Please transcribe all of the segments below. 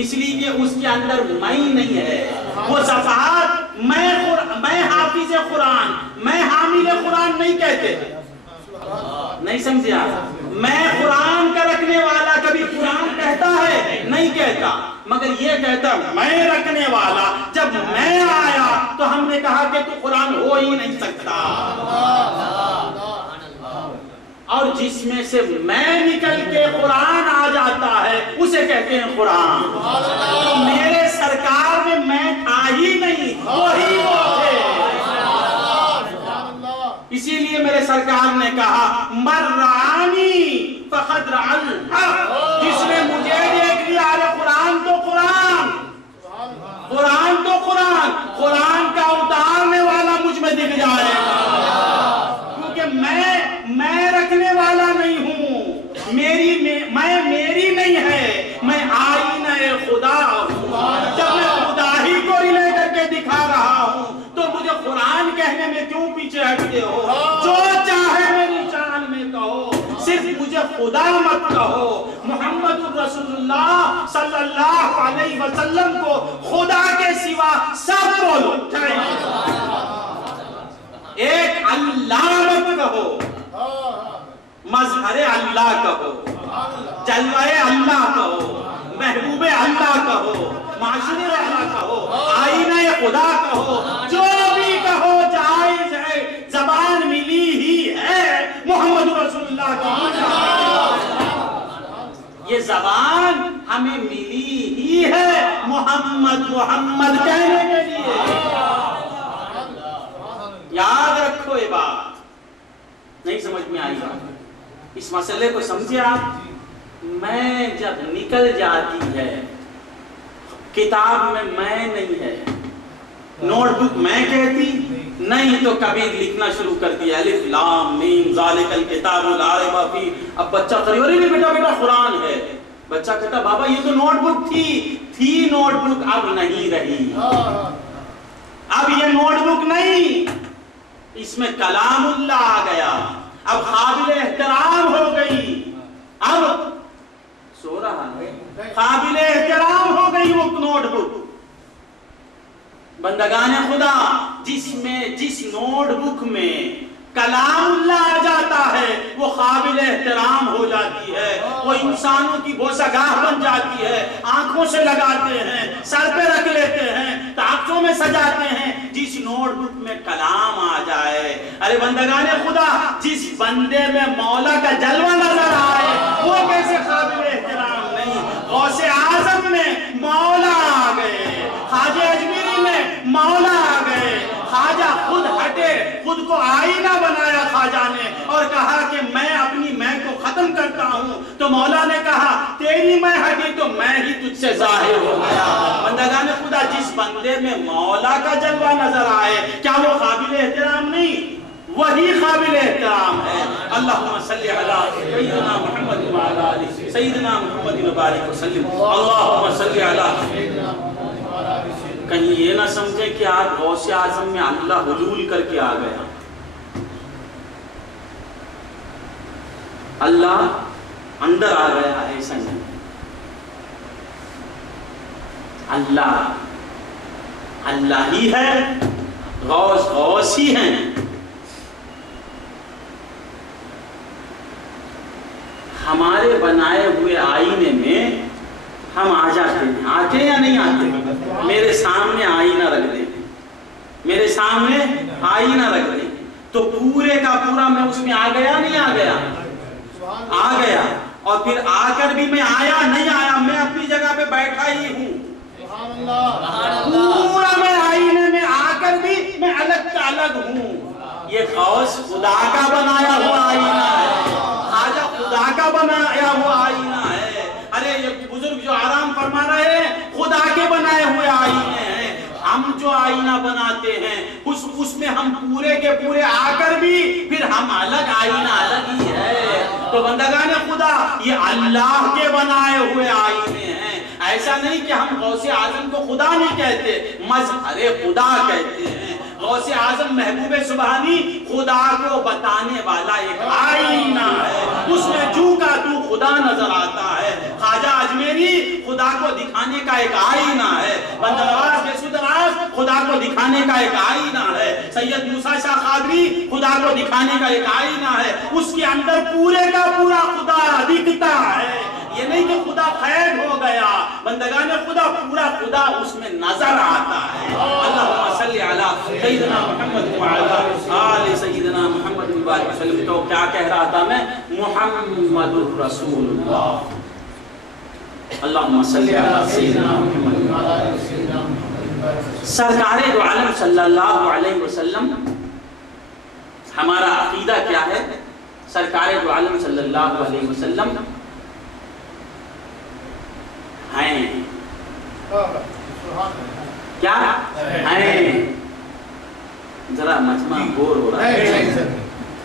اس لیے کہ اس کے اندر میں نہیں ہے. وہ صفحات میں حافظ قرآن، میں حامل قرآن نہیں کہتے. نہیں سمجھے آپ؟ میں قرآن کا رکھنے والا کبھی قرآن کہتا ہے؟ نہیں کہتا، مگر یہ کہتا میں رکھنے والا. جب میں آیا تو ہم نے کہا کہ تو قرآن ہو ہی نہیں سکتا. اور جس میں سے میں نکل کے قرآن آ جاتا ہے اسے کہتے ہیں قرآن. تو میرے سرکار میں تھا ہی نہیں، وہی وہ تھے. اسی لیے میرے سرکار نے کہا مرانی فقد رأى الحق، جس نے مجھے دیکھ لیا. ارے قرآن تو قرآن، قرآن تو قرآن، قرآن کا اتارنے والا مجھ میں دکھ جائے گا. کیونکہ میں رکھنے والا نہیں ہوں، میری نہیں ہے، میں آئینہ خدا ہوں. جب میں خدا ہی کو لے کر کے دکھا رہا ہوں تو مجھے قرآن کہنے میں کیوں پیچھے ہٹتے ہو؟ جو چاہے میری شان میں کہو، صرف مجھے خدا مت کہو. محمد الرسول اللہ صلی اللہ علیہ وسلم کو خدا کے سوا سب بولو، ایک اللہ مت کہو، مظہر اللہ کہو، جلوہ اللہ کہو، محبوب اللہ کہو، معاشر اللہ کہو، آئینہ خدا کہو، جو بھی کہو جائز ہے. زبان ملی ہی ہے محمد رسول اللہ کی. یہ زبان ہمیں ملی ہی ہے محمد کہنے کے لیے. یاد رکھو یہ بات. نہیں سمجھ میں آئی اس مسئلے کو سمجھے آپ؟ میں جب نکل جاتی ہے کتاب میں نہیں ہے، نوٹ بک میں کہتی نہیں تو کبھی لکھنا شروع کر دیا الف لام میم ذالک الکتاب لا ریب فیہ. اب بچہ قریب ارے بیٹا قرآن ہے. بچہ کہتا بابا یہ تو نوٹ بک تھی نوٹ بک اب نہیں رہی. اب یہ نوٹ بک نہیں، اس میں کلام اللہ آ گیا. اب قابل احترام ہو گئی، اب سو رہا ہے، قابل احترام ہو گئی وہ نوٹ بک. بندگان خدا جس نوٹ بک میں کلام اللہ آ جاتا ہے وہ قابل احترام ہو جاتی ہے. وہ انسانوں کی بوسگاہ بن جاتی ہے. آنکھوں سے لگاتے ہیں، سر پہ رکھ لیتے ہیں، تاقچوں میں سجاتے ہیں. جس نوٹ بک میں کلام آ جائے، ارے بندگان خدا جس بندے میں مولا کا جلوہ نظر آئے وہ کیسے قابل احترام نہیں؟ غوث اعظم میں مولا آ گئے، خواجہ اجمیری میں مولا آ گئے. خواجہ خود ہٹے، خود کو آئینہ بنایا خواجہ نے اور کہا کہ میں اپنی میں کو ختم کرتا ہوں. تو مولا نے کہا تیری میں ہٹی تو میں ہی تجھ سے ظاہر ہو گیا. بندگان خدا جس بندے میں مولا کا جلوہ نظر آئے کیا وہ قابل احترام نہیں؟ وہی قابل احترام ہے. اللہم صلی علی سیدنا محمد وعلی آلہ سیدنا محمد وبارک وسلم. اللہم صلی علی. کہیں یہ نہ سمجھے کہ آپ غوث اعظم میں اللہ حلول کر کے آ گیا. اللہ اندر آ گیا، ایسا نہیں. اللہ ہی ہے، غوث ہی ہیں. ہمارے بنائے ہوئے آئینے میں ہم آ جاتے ہیں، آتے یا نہیں آتے؟ میرے سامنے آئینہ رکھ دیں، میرے سامنے آئینہ رکھ دیں تو پورے کا پورا میں اس میں آ گیا نہیں آ گیا؟ آ گیا. اور پھر آ کر بھی میں آیا نہیں آیا، میں اپنی جگہ پہ بیٹھا ہی ہوں. پورا میں آئینے میں آ کر بھی میں الگ کا الگ ہوں. یہ غوث خدا کا بنایا ہوا آئینہ ہے، خواجہ خدا کا بنایا ہوا آئینہ ہے. ارے یہ بزرگ جو آرام فرما رہے ہیں خدا کے بنائے ہوئے آئینے ہیں. ہم جو آئینہ بناتے ہیں اس میں ہم پورے کے پورے آ کر بھی پھر ہم الگ، آئینہ الگ ہی ہے. تو بندگان خدا یہ اللہ کے بنائے ہوئے آئینے ہیں. ایسا نہیں کہ ہم غوث اعظم کو خدا نہیں کہتے، مظہر خدا کہتے ہیں. غوث اعظم محبوب سبحانی خدا کو بتانے والا ایک آئینہ ہے، اس میں جو کا تو خدا نظر آتا ہے۔ خواجہ اجمیری خدا کو دکھانے کا ایک آئینہ ہے، بندہ نواز کے سدراز خدا کو دکھانے کا ایک آئینہ ہے، سید موسیٰ شاہ قادری خدا کو دکھانے کا ایک آئینہ ہے، اس کے اندر پورے کا پورا خدا دکھتا ہے۔ یہ نہیں کہ خدا قید ہو گیا، بندگان خدا پورا خدا اس میں نظر آتا ہے۔ اللہم صلی علی سیدنا محمد وعلی آل سیدنا محمد وبارک وسلم۔ تو کیا کہہ رہا تھا میں؟ محمد الرسول اللہ، اللہم صلی علی سیدنا محمد وعلی آل سیدنا محمد۔ سرکار دو عالم صلی اللہ علیہ وسلم، ہمارا عقیدہ کیا ہے؟ سرکار دو عالم صلی اللہ علیہ وسلم ہیں، کیا ہیں؟ ذرا مجمع بور ہو رہا ہے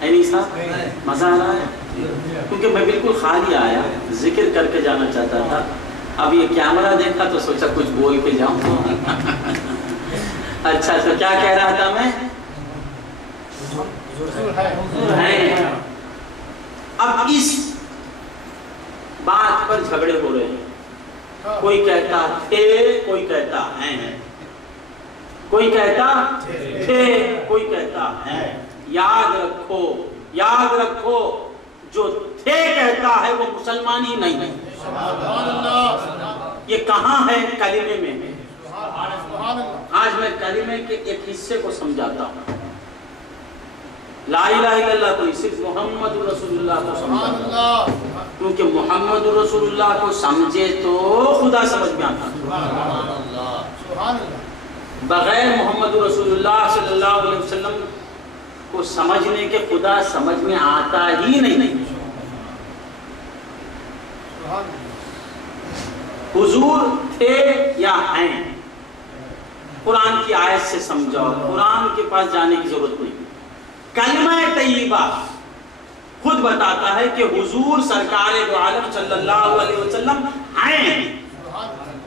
نہیں صاحب؟ مزہ آ رہا ہے؟ کیونکہ میں بالکل خالی آیا، ذکر کر کے جانا چاہتا تھا، اب یہ کیمرہ دیکھا تو سوچا کچھ بول کے جاؤں۔ اچھا تو کیا کہہ رہا تھا میں؟ ہیں۔ اب اس بات پر جھگڑے ہو رہے ہیں، کوئی کہتا تھے، کوئی کہتا ہیں، کوئی کہتا تھے، کوئی کہتا ہیں۔ یاد رکھو، یاد رکھو، جو تھے کہتا ہے وہ مسلمان ہی نہیں ہے۔ یہ کہاں ہے؟ کلمے میں ہے۔ آج میں کلمے کے ایک حصے کو سمجھاتا ہوں، لا الہ الا اللہ کو، صرف محمد رسول اللہ کو سمجھاتا ہوں، کیونکہ محمد رسول اللہ کو سمجھے تو خدا سمجھ میں آتا ہے۔ بغیر محمد رسول اللہ صلی اللہ علیہ وسلم کو سمجھنے کے خدا سمجھ میں آتا ہی نہیں۔ حضور تھے یا ہیں، قرآن کی آیت سے سمجھاؤ، قرآن کے پاس جانے کی ضرورت نہیں۔ کلمہ طیبہ خود بتاتا ہے کہ حضور سرکار دو عالم صلی اللہ علیہ وسلم ہیں۔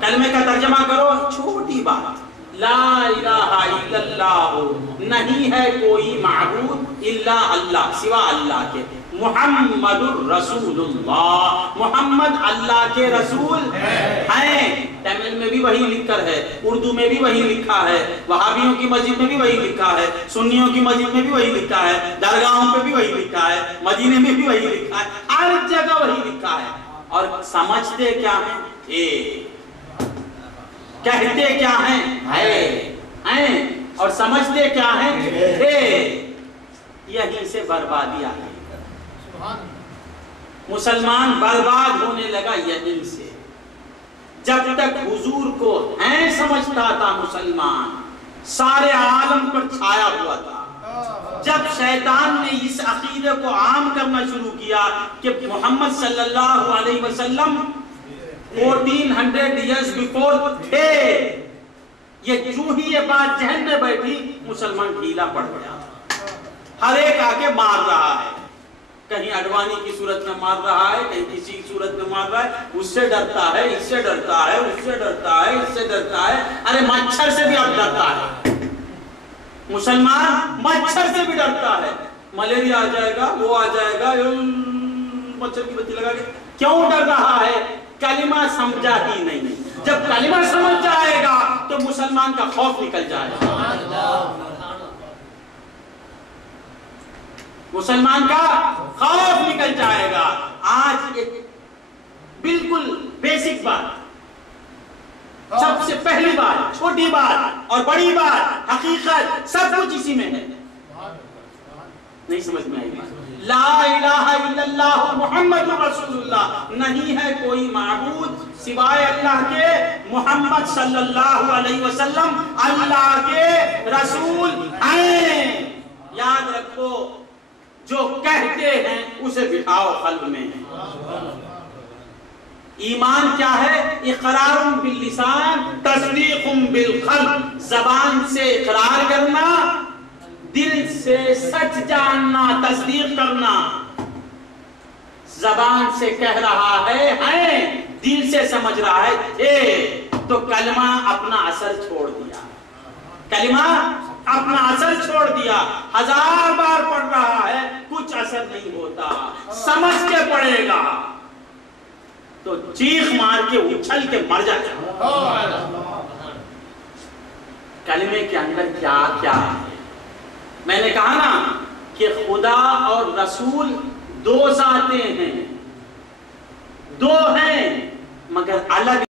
کلمے کا ترجمہ کرو، چھوٹی بات، لا الہ الا اللہ، نہیں ہے کوئی معبود الا اللہ، سوا اللہ کے، محمد الرسول اللہ، محمد اللہ کے رسول ہیں۔ تمل میں بھی وہی لکھ کر ہے، اردو میں بھی وہی لکھا ہے، وہابیوں کی مسجد میں بھی وہی لکھا ہے، سنیوں کی مسجد میں بھی وہی لکھا ہے، درگاہوں پہ بھی وہی لکھا ہے، مدینے میں بھی وہی لکھا ہے، ہر جگہ وہی لکھا ہے۔ اور سمجھتے کیا ہیں؟ کہتے کیا ہیں؟ اور سمجھتے کیا ہیں؟ یہیں سے بربادی آئی۔ مسلمان برباد ہونے لگا یہیں سے۔ جب تک حضور کو ہیں سمجھتا تھا مسلمان، سارے عالم پر چھایا ہوا تھا۔ جب شیطان نے اس عقیدے کو عام کرنا شروع کیا کہ محمد صلی اللہ علیہ وسلم 1400 years before تھے، یہ جو ہی یہ بات ذہن میں بیٹھی، مسلمان ڈھیلا پڑ گیا۔ ہر ایک آگے مار رہا ہے، کہیں اڈوانی کی صورت میں مار رہا ہے، کہیں کسی صورت میں مار رہا ہے، اس سے ڈرتا ہے، اس سے ڈرتا ہے، اس سے ڈرتا ہے، اس سے ڈرتا ہے، ارے مچھر سے بھی اب ڈرتا ہے مسلمان، مچھر سے بھی ڈرتا ہے۔ ملیریا آ جائے گا، وہ آ جائے گا، مچھر کی بتی لگا کے کیوں ڈر رہا ہے؟ کلمہ سمجھا ہی نہیں۔ جب کلمہ سمجھ جائے گا تو مسلمان کا خوف نکل جائے گا، مسلمان کا خوف نکل جائے گا۔ آج ایک بالکل بیسک بات، سب سے پہلی بات، چھوٹی بات اور بڑی بات، حقیقت سب کچھ اسی میں ہے۔ نہیں سمجھ میں آئی بات؟ لا الہ الا اللہ محمد رسول اللہ، نہیں ہے کوئی معبود سوائے اللہ کے، محمد صلی اللہ علیہ وسلم اللہ کے رسول ہیں۔ یاد رکھو، جو کہتے ہیں اسے بٹھاؤ قلب میں۔ ایمان کیا ہے؟ اقرار باللسان، تصدیق بالقلب، زبان سے اقرار کرنا، دل سے سچ جاننا، تصدیق کرنا۔ زبان سے کہہ رہا ہے ہیں، دل سے سمجھ رہا ہے تھے، تو کلمہ اپنا اثر چھوڑ دیا، کلمہ اپنا اثر چھوڑ دیا، 1000 بار پڑھ رہا ہے کچھ اثر نہیں ہوتا، سمجھ کے پڑھے گا تو چیخ مار کے اچھل کے مر جائے گا۔ کلمے کے اندر کیا کیا ہے؟ میں نے کہا نا کہ خدا اور رسول دو ذاتیں ہیں، دو ہیں مگر الگ